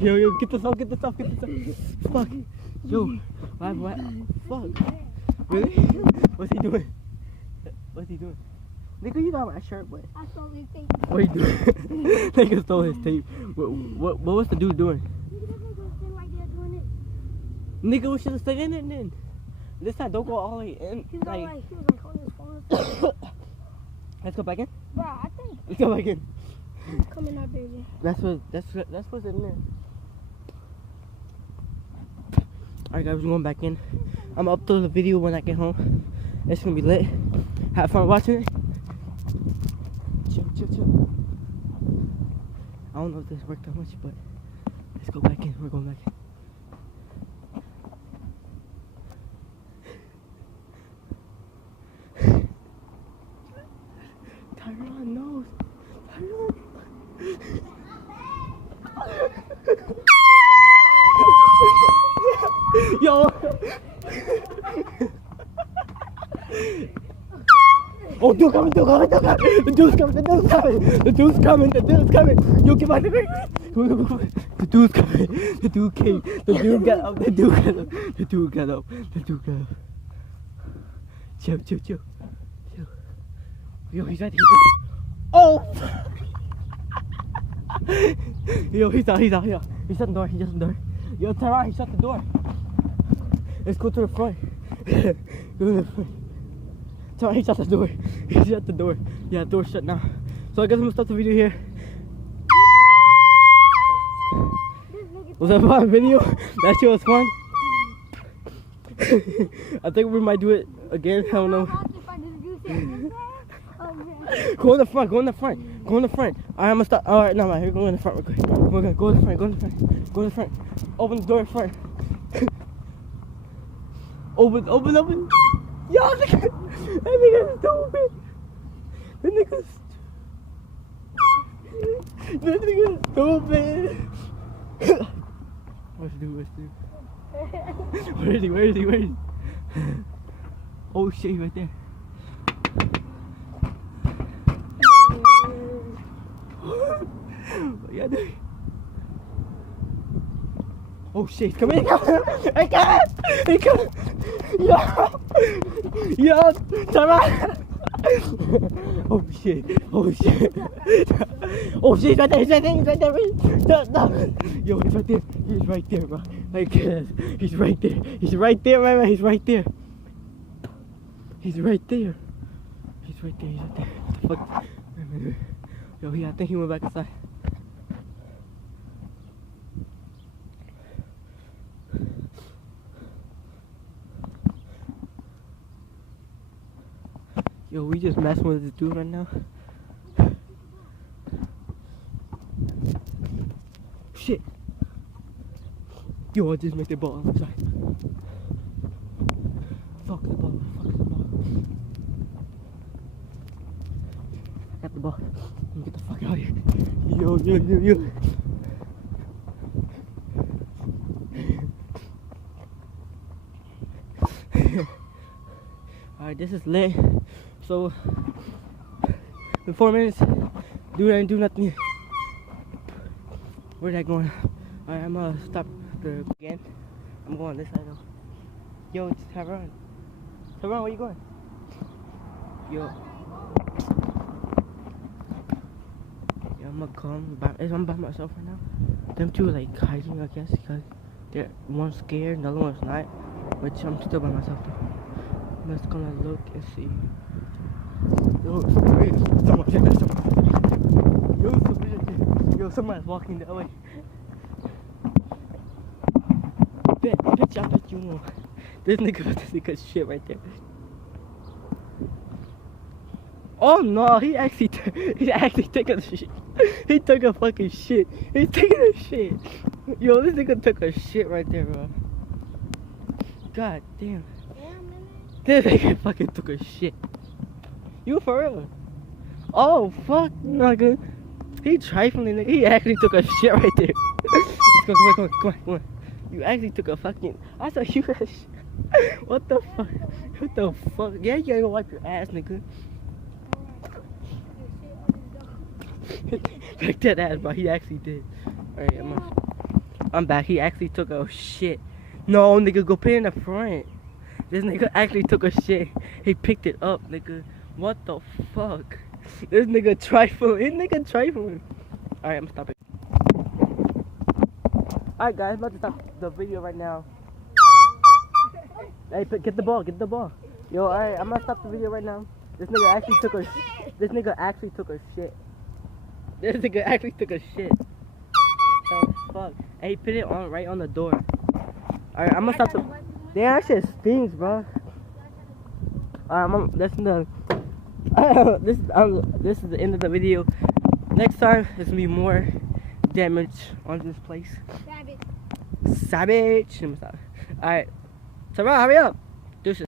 Yo, get this off. Fuck. Yo, what? Fuck. Really? What's he doing? Nigga, you got my shirt, but I stole his tape. what he doing? Nigga stole his tape. What was the dude doing? Nigga, we should have stayed in it then. This time, don't go all the way in. He was like on his phone. Let's go back in. Bro, I think. Let's go back in. Come in, baby. That's what's in there. Alright guys, we're going back in. I'm gonna upload the video when I get home. It's gonna be lit. Have fun watching it. Chill. I don't know if this worked that much, but let's go back in. We're going back in. Tyron knows. Yo! Oh, dude coming! The dude's coming! Yo, get back the The dude's coming! The dude came! The dude got up! Chill. Yo, he's right here. Oh! Yo, he's out. He shut the door. Yo, Tyron, he shut the door. Let's go to the front. Tyron, he shut the door. Yeah, door's shut now. So I guess I'm gonna stop the video here. Was that a fun video? That shit was fun. I think we might do it again. I don't know. Go in the front. Alright, I'm gonna stop. Alright, no, here, go in the front real quick. We're gonna go in the front. Open the door in front. Open. Yo, that nigga's stupid. That nigga's stupid. What's do? Where is he? Oh shit, he's right there. Yeah, dude. Oh shit, come in. He come. Yo, come on. Oh shit. He's right there. No. Yo, he's right there, bro. Like, he's right there, man. He's right there. What the fuck? Yo, I think he went back inside. Yo, we just messing with this dude right now. Shit. Yo, I just made the ball outside. Fuck the ball. I got the ball. Let me get the fuck out of here. Yo. Alright, this is lit. So, in 4 minutes, do nothing. Where's that going? Alright, I'm gonna stop the again. I'm going this side though. Yo, it's Tyron. Tyron, where you going? Yo, I'm gonna come. I'm by myself right now. Them two are like hiding, I guess, because they're one's scared, the other one's not. But I'm still by myself though. I'm just gonna look and see. Yo, someone's walking that way. Bitch, I bet you know. This nigga shit right there. Oh no, he actually took a shit. He took a fucking shit. He's taking a shit. Yo, this nigga took a shit right there, bro. God damn. Damn, man. This nigga fucking took a shit. You for real? Oh, fuck, nigga. He trifling, nigga. He actually took a shit right there. Let's go, come on. You actually took a fucking. I saw you. What the fuck? What the fuck? Yeah, you gotta go wipe your ass, nigga. Like that ass, bro. He actually did. Alright, I'm back. He actually took a shit. No, nigga, go put it in the front. This nigga actually took a shit. He picked it up, nigga. What the fuck? This nigga trifling. Alright, I'm stopping. Alright, guys, I'm about to stop the video right now. Hey, get the ball. Yo, alright, I'm gonna stop the video right now. This nigga actually took a shit. Oh, fuck. Hey, put it on right on the door. Alright, I'm gonna stop the. Damn, that shit stinks, bro. This is the end of the video. Next time, there's gonna be more damage on this place. Savage. Alright. Tara, hurry up.